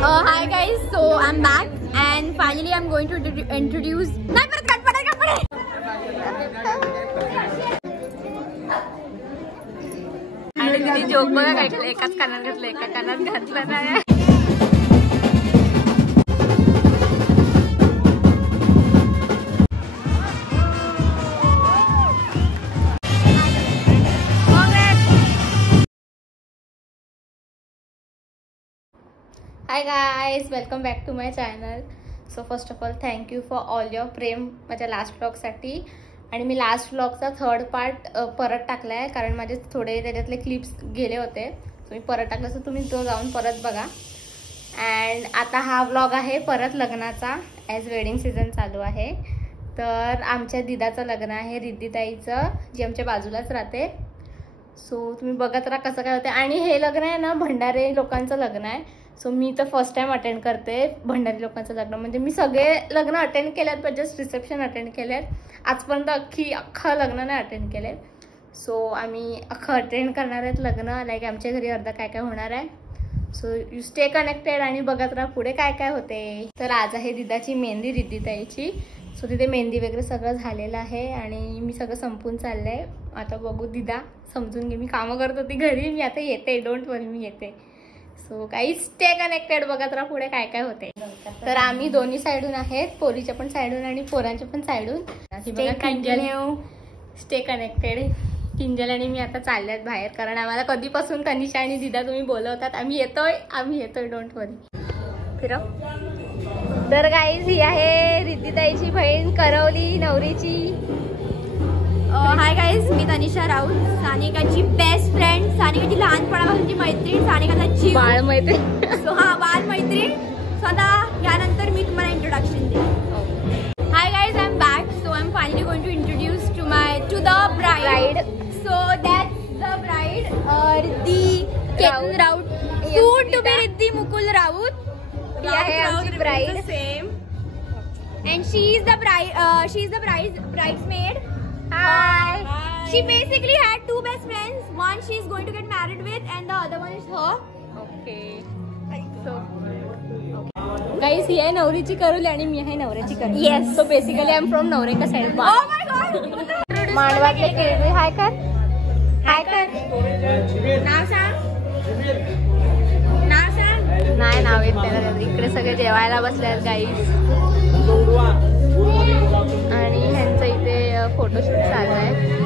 Hi guys, so I'm back and finally I'm going to introduce. आणि तिने joke बघा काय केलं, एकाच कानात घातलं एका कानात घातलं नाही. Hi guys, welcome back to my channel. So first of all thank you for all your प्रेम माझ्या लास्ट व्लॉगसाठी. आणि मी लास्ट व्लॉगचा थर्ड पार्ट परत टाकला आहे कारण माझे थोडे त्याच्यातले क्लिप्स गेले होते. सो मी परत टाकला, सो तुम्ही तो जाऊन परत बघा. अँड आता हा व्लॉग आहे परत लग्नाचा, ॲज वेडिंग सीझन चालू आहे. तर आमच्या दिदाचं लग्न आहे, रिद्धिताईचं, जी आमच्या बाजूलाच राहते. सो तुम्ही बघत राहा कसं काय होतं. आणि हे लग्न आहे ना भंडारी लोकांचं लग्न आहे. सो मी तर फर्स्ट टाइम अटेंड करते भंडारी लोकांचं लग्न. म्हणजे मी सगळे लग्न अटेंड केले आहेत, पण जस्ट रिसेप्शन अटेंड केले आहेत. आजपर्यंत अख्खं लग्न नाही अटेंड केले. सो आम्ही अख्खं अटेंड करणार आहेत लग्न. लाईक आमच्या घरी अर्धा काय काय होणार आहे. सो यू स्टे कनेक्टेड आणि बघत राहा पुढे काय काय होते. तर आज आहे दिदाची मेहंदी, रिद्धिताईची. सो तिथे मेहंदी वगैरे सगळं झालेलं आहे आणि मी सगळं संपून चाललं आहे. आता बघू, दिदा समजून घे, मी कामं करत होती घरी, मी आता येते, डोंट वरी, मी येते. सो काही स्टे कनेक्टेड, बघत राहा पुढे काय काय होते. तर आम्ही दोन्ही साईडून आहेत, पोरीच्या पण साईडून आणि पोरांच्या पण साईडून. Stay connected. किंजल आणि मी आता चालले आहेत बाहेर, कारण आम्हाला कधीपासून तनिषा आणि दिदा तुम्ही बोलवतात, आम्ही येतोय, डोंट वरी. फिरव. तर गाईज, ही आहे रिद्धिताईची बहीण, करवली नवरीची. हाय गाईज, मी तनिषा राऊत, सानिकाची बेस्ट फ्रेंड, सानिकाची लहानपणापासूनची मैत्रीण, सानिकाचा जीव, बाळ मैत्रीण. सो हा, बाळ मैत्रीण. सो आता यानंतर मी तुम्हाला इंट्रोडक्शन देईन. Hi guys, I am back. So I am finally going to introduce to the bride. So that's the bride, Riddhi Ketan Raut, soon to be Riddhi Mukul Raut. ही आहे आमची bride. Same. And she is the bridesmaid. Hi. She basically had two best friends. One she is going to get married with, and the other one is her. Okay. So, guys, ही आहे नवरीची करुली आणि मी आहे नवऱ्याची करुली. Yes. So basically I am from नवरेका side. Oh my God. मांडवातले Kelve. हाय कर. हाय कर. नाव सांग. नाव सांग. नाही, नाव येत त्याला. इकडे सगळे जेवायला बसले आहेत गाईज. आणि ह्यांचं इथे फोटोशूट चालू आहे.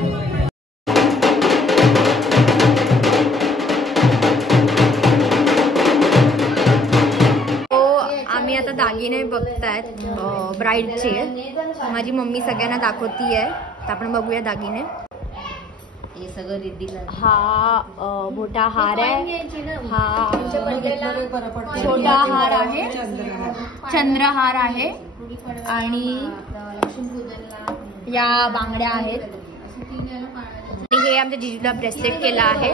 आम्ही आता दागिने बघतायत ब्राईडचे. माझी मम्मी सगळ्यांना दाखवतीये, तर आपण बघूया दागिने. हे सगळं रिद्धीला. हा मोठा हार आहे, हा छोटा हार आहे, चंद्रहार आहे, आणि या बांगड्या आहेत. हे आमच्या जिजूला ब्रेसलेट केला आहे.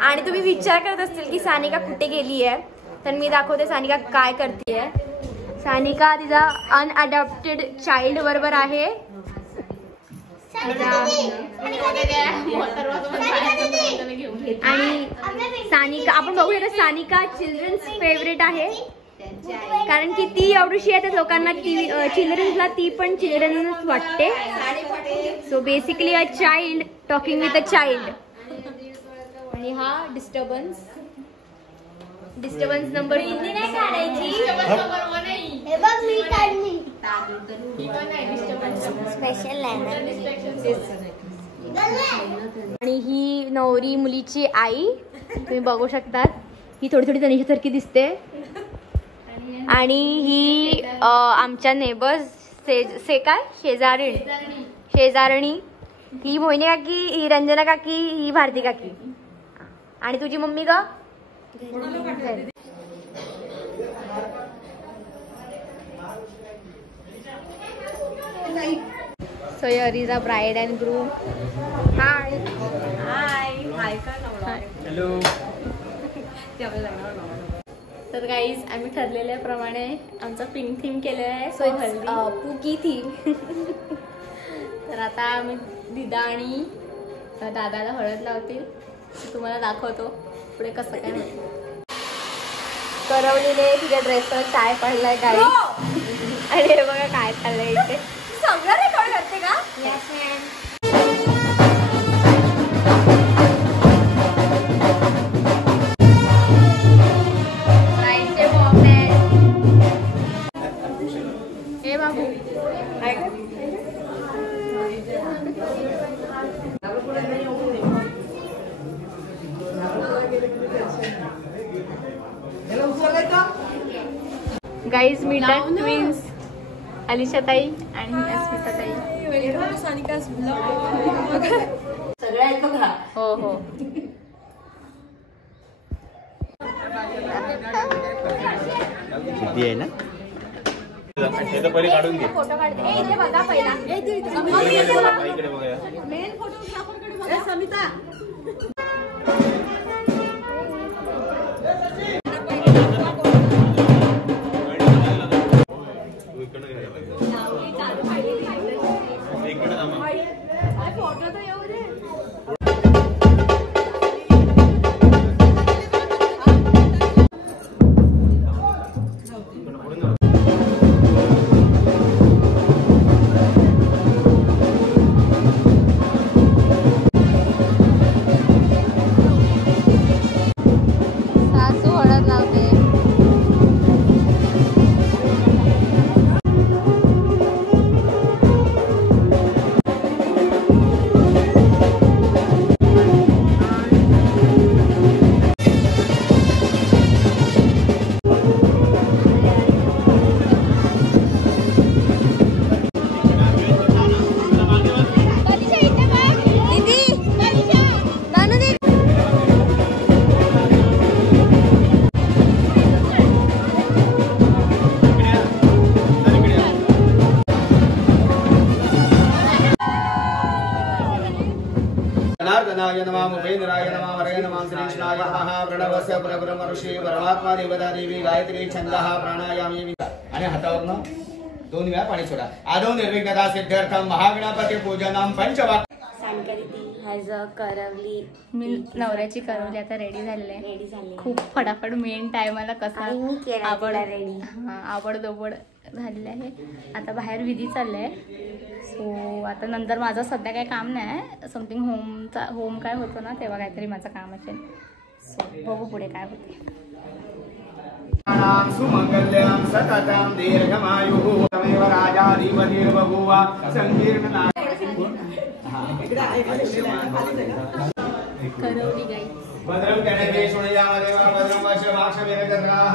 आणि तुम्ही विचार करत असतील की सानिका कुठे गेली आहे, तर मी दाखवते सानिका काय करते. सानिका तिचा अनअडॉप्टेड चाइल्ड बरोबर आहे. आणि सानिका, आपण बघूया, सानिका चिल्ड्रन्स फेवरेट आहे, कारण की ती एवढीशी आहे, त्या लोकांना चिल्ड्रन्सला ती पण चिल्ड्रन्स वाटते. So basically a child talking with a child. आणि हा डिस्टर्बन्स नंबर हिंदी नाही काढायची. हे बघ मी काढली. स्पेशल आणि ही नवरी मुलीची आई तुम्ही बघू शकतात. ही थोडी थोडी तनिषासारखी दिसते. आणि ही आमच्या नेबर्स शेजारणी. ही मोहिनी काकी, ही रंजना काकी, ही भारती काकी. आणि तुझी मम्मी का? So here is a bride and groom. Hi. Hello. तर गाईज, आम्ही ठरलेल्याप्रमाणे आमचा पिंक थीम केलेला आहे. सो पुगी थीम. तर आता आम्ही दिदा आणि दादाला हळद लावतील. तुम्हाला दाखवतो पुढे कसं काय होतं. करवलीने तिच्या ड्रेसवर चाय पडलाय गाडी आणि हे बघा काय चाललंय इथे. सगळं रेकॉर्ड करते का? Yes ma'am. हे बाबू गाईज मीटअप ट्विन्स अलिशा ताई आणि अस्मिता ताई. सगळ्या आहेत बघा. हो हो. आहे ना पहिले काढून घे. फोटो काढते. इथे बघा पहिला इकडे बघूया. मेन फोटोग्राफरकडे समिता. फोटो तर येऊ दे. सासू हळद लावते. जनार्दनाय नमः उपेन्द्राय नमः वरय नमः श्रीकृष्णाय नमः प्रणवस्य परब्रह्म ऋषी परमात्मा देवता देवी गायत्री छंदः प्राणायाम आणि हातावरनं 2 वेळा पाणी सोडा. आदौ निर्विघ्नता सिद्ध्यर्थम महागणपती पूजनम पंचवाक्य. Has a करवली. मी नवऱ्याची करवली आता रेडी झालेली आहे. रेडी झाली. खूप फटाफट मेन टायमाला कसा मी केला आवड रेडी. आवडदोबड झालेलं आहे. आता बाहेर विधी चाललाय. सो आता नंतर माझं सध्या काही काम नाही. समथिंग होम काय होतं ना तेव्हा काहीतरी माझं काम असेल. सो बघू पुढे काय होते. सुमंगल्यं सततं दीर्घमायुः तमेव राजाधिपतिर् बभूव संकीर्णनाय. करवली गाई. भद्रं कर्णेभिः शृणुयामदेव भद्रं पश्येमाक्षभिर्यजत्राः.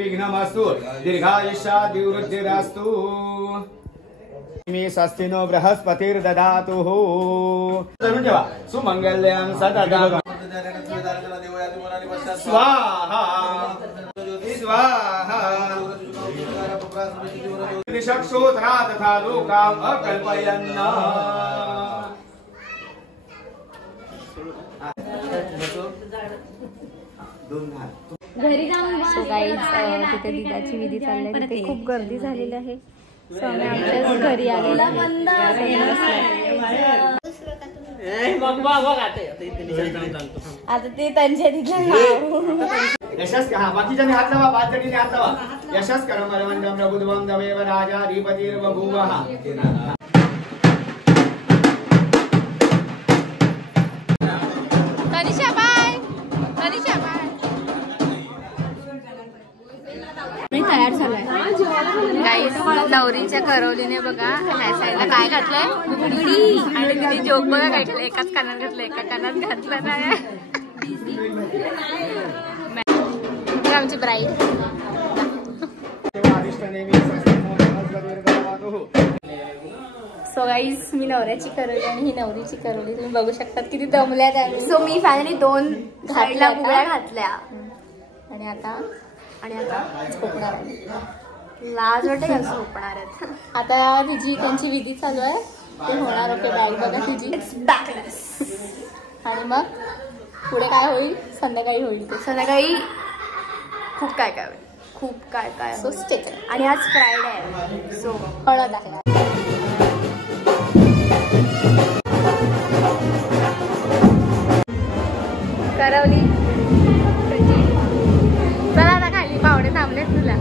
विघ्नमस्तु दीर्घायुष्यादिवृद्धिरस्तु. स्वस्तिनो बृहस्पतिर्ददातु. धरून ठेवा. सुमंगल्यं सततं स्वाहा स्वाहा. त्रिशक्षोत्रा तथा लोकाम् अकल्पयन्. घरी जाऊन. सो गाईज तिथे दिदाची विधी चालली आहे. तिथे खूप गर्दी झालेली आहे. सो आम्ही आमच्याच घरी आलेला. आता ते त्यांच्या तिथे यशस्क. हा बाकीच्याने हात लावा. 5 जणीने हात लावा. यशस्करं मरवंदं प्रबुद्धं दवेव राजाधिपतिर्बभूवः. तनिषा बाय. तनिषा बाय. मी तयार झालाय. गाईस नवरीच्या करवलीने बघा ह्या साईडला काय घातलंय. बुगडी. आणि तिने जोक बघा काय केलं. एकाच कानात घातलं एका कानात घातलं नाही. आमची ब्राईड. सो सो गाईज मी नवऱ्याची करवली आणि ही नवरीची करवली तुम्ही बघू शकतात किती दमल्यात आम्ही. सो मी फायनली 2 घातल्या बुगड्या घातल्या आणि आता झोपणार आहे. लाज वाटते का झोपणार आहेत. आता त्यांची विधी चालू आहे ते होणार. ओके बॅग बघा तुझी आणि मग पुढे काय होईल संध्याकाळी होईल ते. संध्याकाळी खूप काय काय होईल. खूप काय काय सो स्टे. आणि आज फ्रायडे आहे सो हळद आहे. करवली चला आता खाली पाहुणे थांबलेत तुला.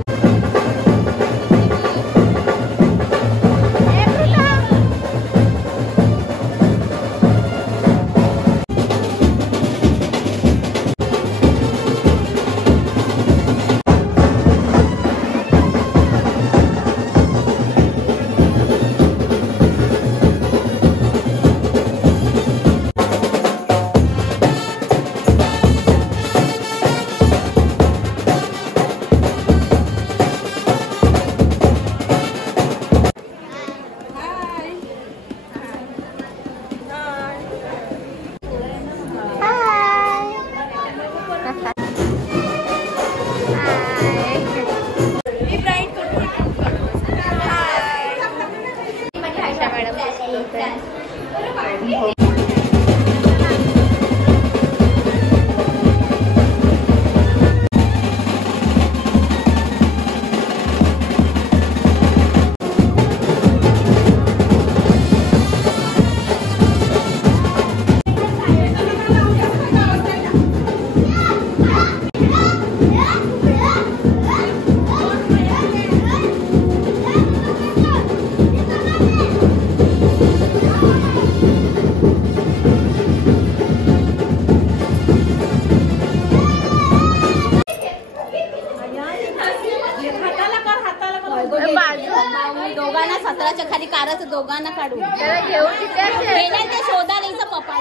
दोघांना 17च्या खाली कारच दोघांना काढू घेऊ ते शोधा नाही पप्पा.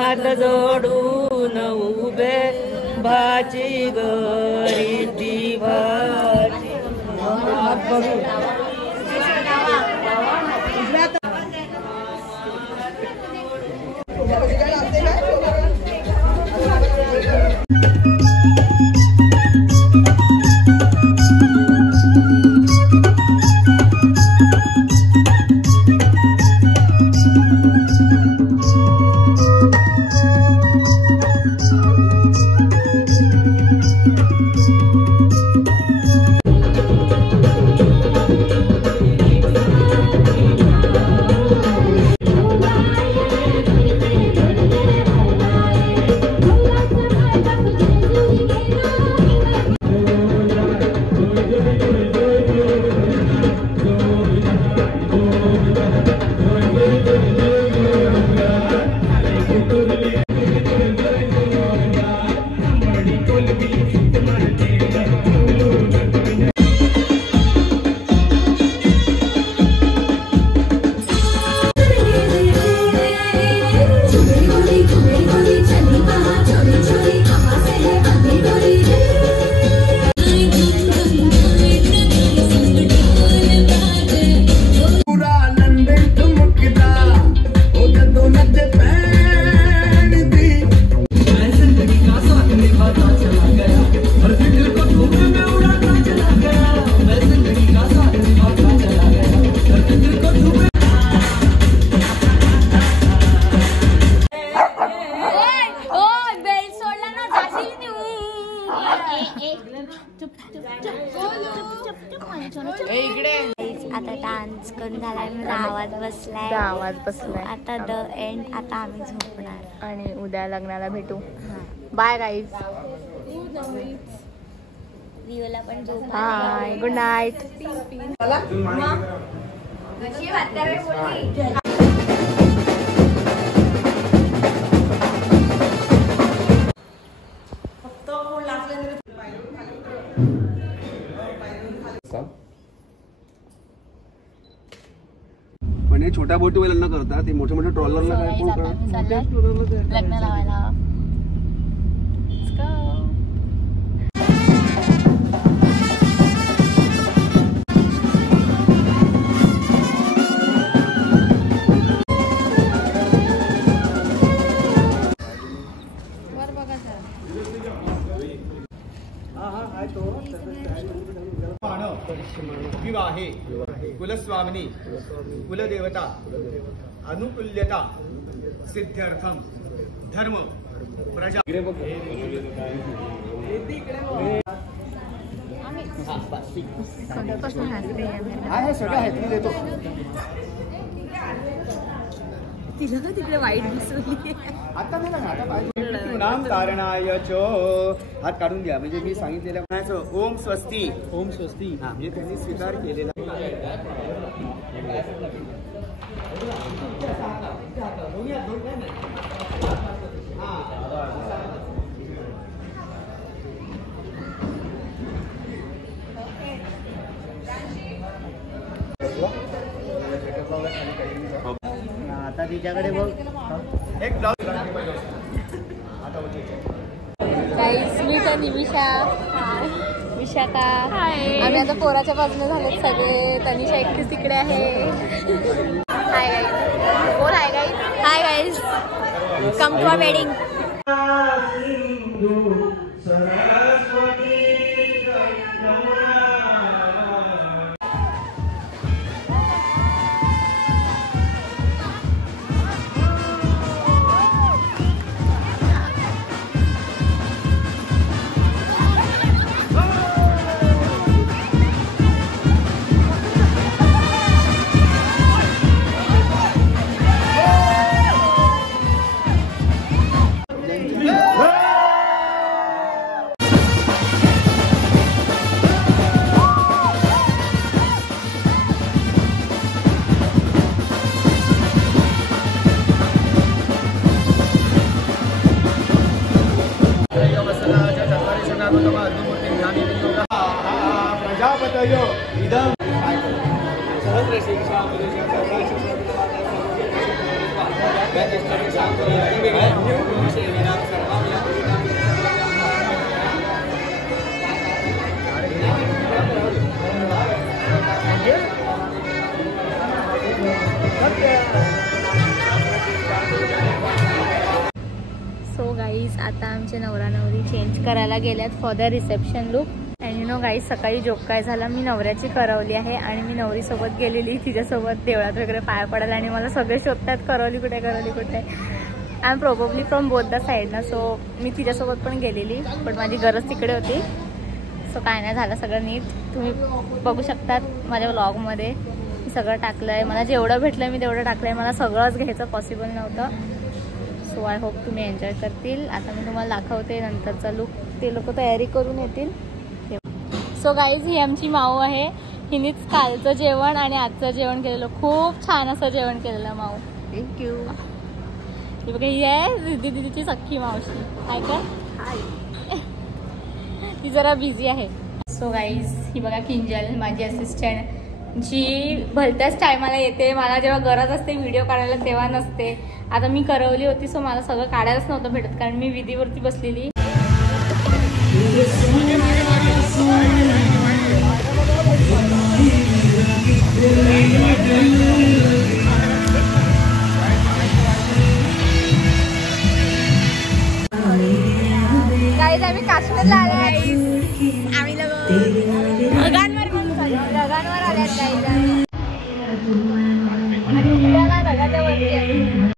हात जोडून उभे भाची गरीची भाची आता डान्स करून झालाय, माझा आवाज बसलाय. आवाज बसलाय. आता द एंड. आता आम्ही झोपणार आणि उद्या लग्नाला भेटू. Bye guys. रिओला पण झोप. हाय, गुड नाईट. पण हे छोट्या बोटीवाल्यांना करतात, ते मोठे मोठे ट्रॉलरला काय कोण करतात? लग्न लावायला. विवाहे कुलस्वामिनी कुलदेवता अनुकूल्यता सिद्ध्यर्थम धर्म प्रजा. सगळं आहे, तुम्ही देतो. तिला का तिकडे वाईट दिसली. आता नाही ना, आता पाहिजे. नाम कारणाय च हात काढून द्या. म्हणजे मी सांगितलेलं म्हणायचं ओम स्वस्ती. ओम स्वस्ती. हा, म्हणजे त्यांनी स्वीकार केलेला. आता तिच्याकडे बघ एक ब्लाउज. गाईज मी तर निमिषा, विशाखा. आम्ही आता पोराच्या बाजूने झालेत सगळे. तनिषा एकटीच तिकडे आहे. Hi guys. बोल hi guys. Hi guys, come to our wedding. प्रजापतयो इदं सो गाईज आता आमचे नवरा नवरी चेंज करायला गेल्यात for the reception look. And you know guys, सकाळी जोक काय झाला, मी नवऱ्याची करवली आहे आणि मी नवरीसोबत गेलेली तिच्यासोबत देवळात वगैरे पाया पडायला. आणि मला सगळे शोधतात करवली कुठे करवली कुठे. I am probably from both the side ना. सो मी तिच्यासोबत पण गेलेली, पण माझी गरज तिकडे होती. सो काय नाही झालं, सगळं नीट. तुम्ही बघू शकतात माझ्या व्लॉगमध्ये मी सगळं टाकलं आहे. मला जेवढं भेटलं मी तेवढं टाकलं आहे. मला सगळंच घ्यायचं पॉसिबल नव्हतं. सो आय होप तुम्ही एन्जॉय करतील. आता मी तुम्हाला दाखवते नंतरचा लुक. ते लोक तयारी करून येतील. सो गाईज ही आमची माऊ आहे. हिनेच कालचं जेवण आणि आजचं जेवण केलेलं. खूप छान असं जेवण केलेलं माऊ. थँक्यू. ही बघा ही आहे रिद्धी दिदीची सख्खी मावशी. हाय का? ती जरा बिझी आहे. सो गाईज ही बघा किंजल माझी असिस्टंट जी भलत्याच टायमाला येते. मला जेव्हा गरज असते व्हिडिओ काढायला तेव्हा नसते. आता मी करवली होती सो मला सगळं काढायलाच नव्हतं भेटत कारण मी विधीवरती बसलेली. गाईज आम्ही काश्मीरला आले. आम्ही ढगांवर आल्यात गाईज. ढगाच्या वरती.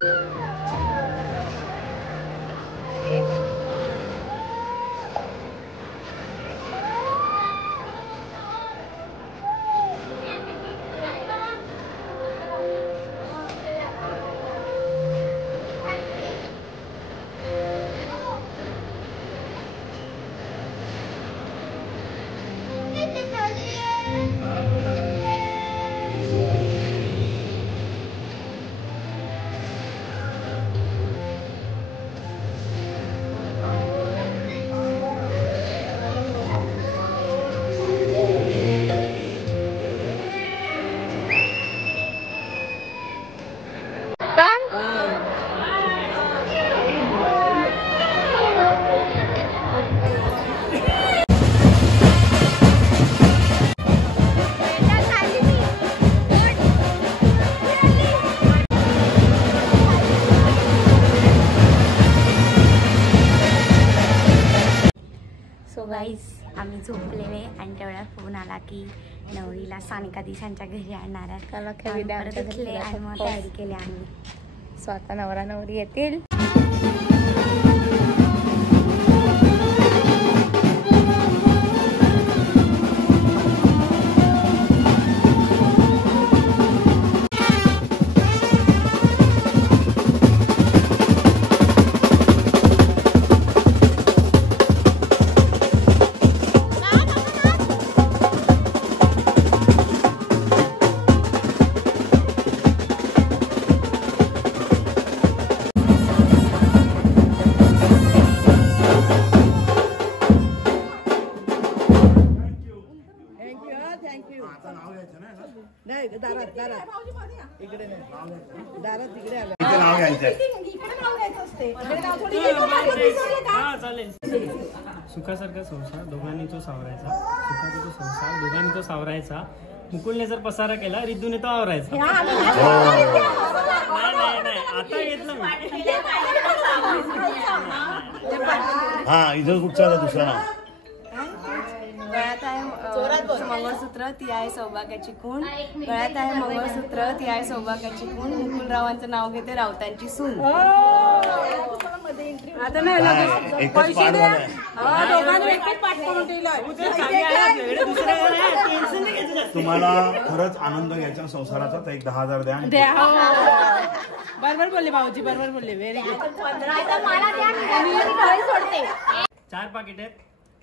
गाईज आम्ही झोपलेले आणि तेवढ्या फोन आला की नवरीला सानिका दिशांच्या घरी आणणार आहे. परत उठले आणि मग तयारी केली आम्ही. स्वतः नवरा नवरी येतील. सुखासारखा संसार दोघांनी तो सावरायचा. सुखाचा तो संसार दोघांनी तो सावरायचा. मुकुलने जर पसारा केला रिद्धूने तो आवरायचा. नाही आता घेतलं मी. हा इथं कुठचा दुसरा नाव. गळ्यात आहे मंगळसूत्र ती आहे सौभाग्याची खूण. गळ्यात आहे मंगळसूत्र ती आहे सौभाग्याची खूण. मुकुलरावांचं नाव घेते राऊतांची सून. आता नाही एकच पाठ झालाय. तुम्हाला खरंच आनंद घ्यायचा संसाराचा तर एक 10,000 द्या. बरोबर बोलले भाऊजी, बरोबर बोलले. Very good. 4 पाकिट आहेत.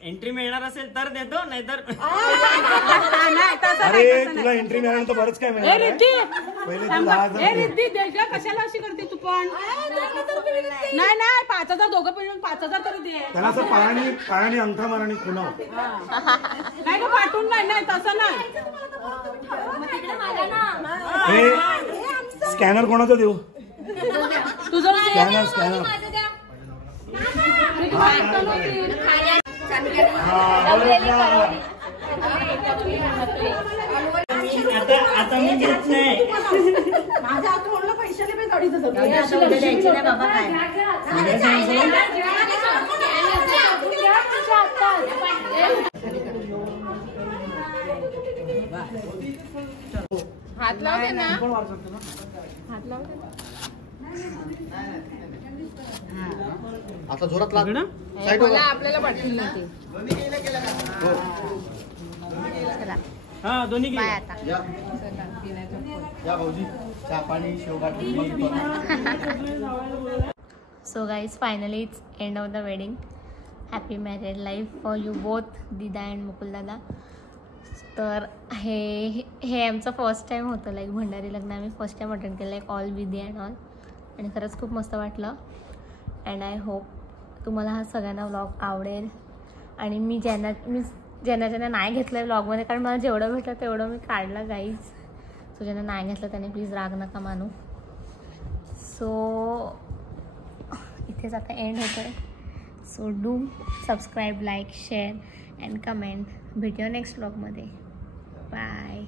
एंट्री मिळणार असेल तर देतो नाहीतर अरे तुला एंट्री मिळाल्यानंतर बरंच काय मिळणार आहे. पहिले तू 10,000 कशाला अशी करते तू पण. नाही 5,000 दोघं पण 5,000 तरी दे. त्याला असं पायाने अंगठा मार आणि खुणाव. नाही का पाठवून नाही तसं नाही. हे स्कॅनर कोणाचं देऊ. तुझं स्कॅनर आता मी घेत नाही. माझ्या अकाउंटला पैसे हात लावते ना. हात लावते आता जोरात लाग ना. मला आपल्याला पाठवून नाही. हा दोन्ही बाय आता. या भाऊजी चहा पाणी शेवगा. So guys finally it's end of the wedding. Happy married life for you both, दिदा अँड मुकुल दादा. तर हे आमचं फर्स्ट टाईम होतं, लाईक भंडारी लग्न आम्ही फर्स्ट टाईम अटेंड केलं, लाईक ऑल विधी अँड ऑल. आणि खरंच खूप मस्त वाटलं. अँड आय होप तुम्हाला हा सगळ्यांना व्लॉग आवडेल. आणि मी ज्यांना नाही घेतलं आहे व्लॉगमध्ये, कारण मला जेवढं भेटलं तेवढं मी काढलं गाईज. सो ज्यांना नाही घेतलं त्याने प्लीज राग नका मानू. सो इथेच आता एंड होतो आहे. So do subscribe, like, share and comment. भेटूया नेक्स्ट व्लॉगमध्ये. बाय.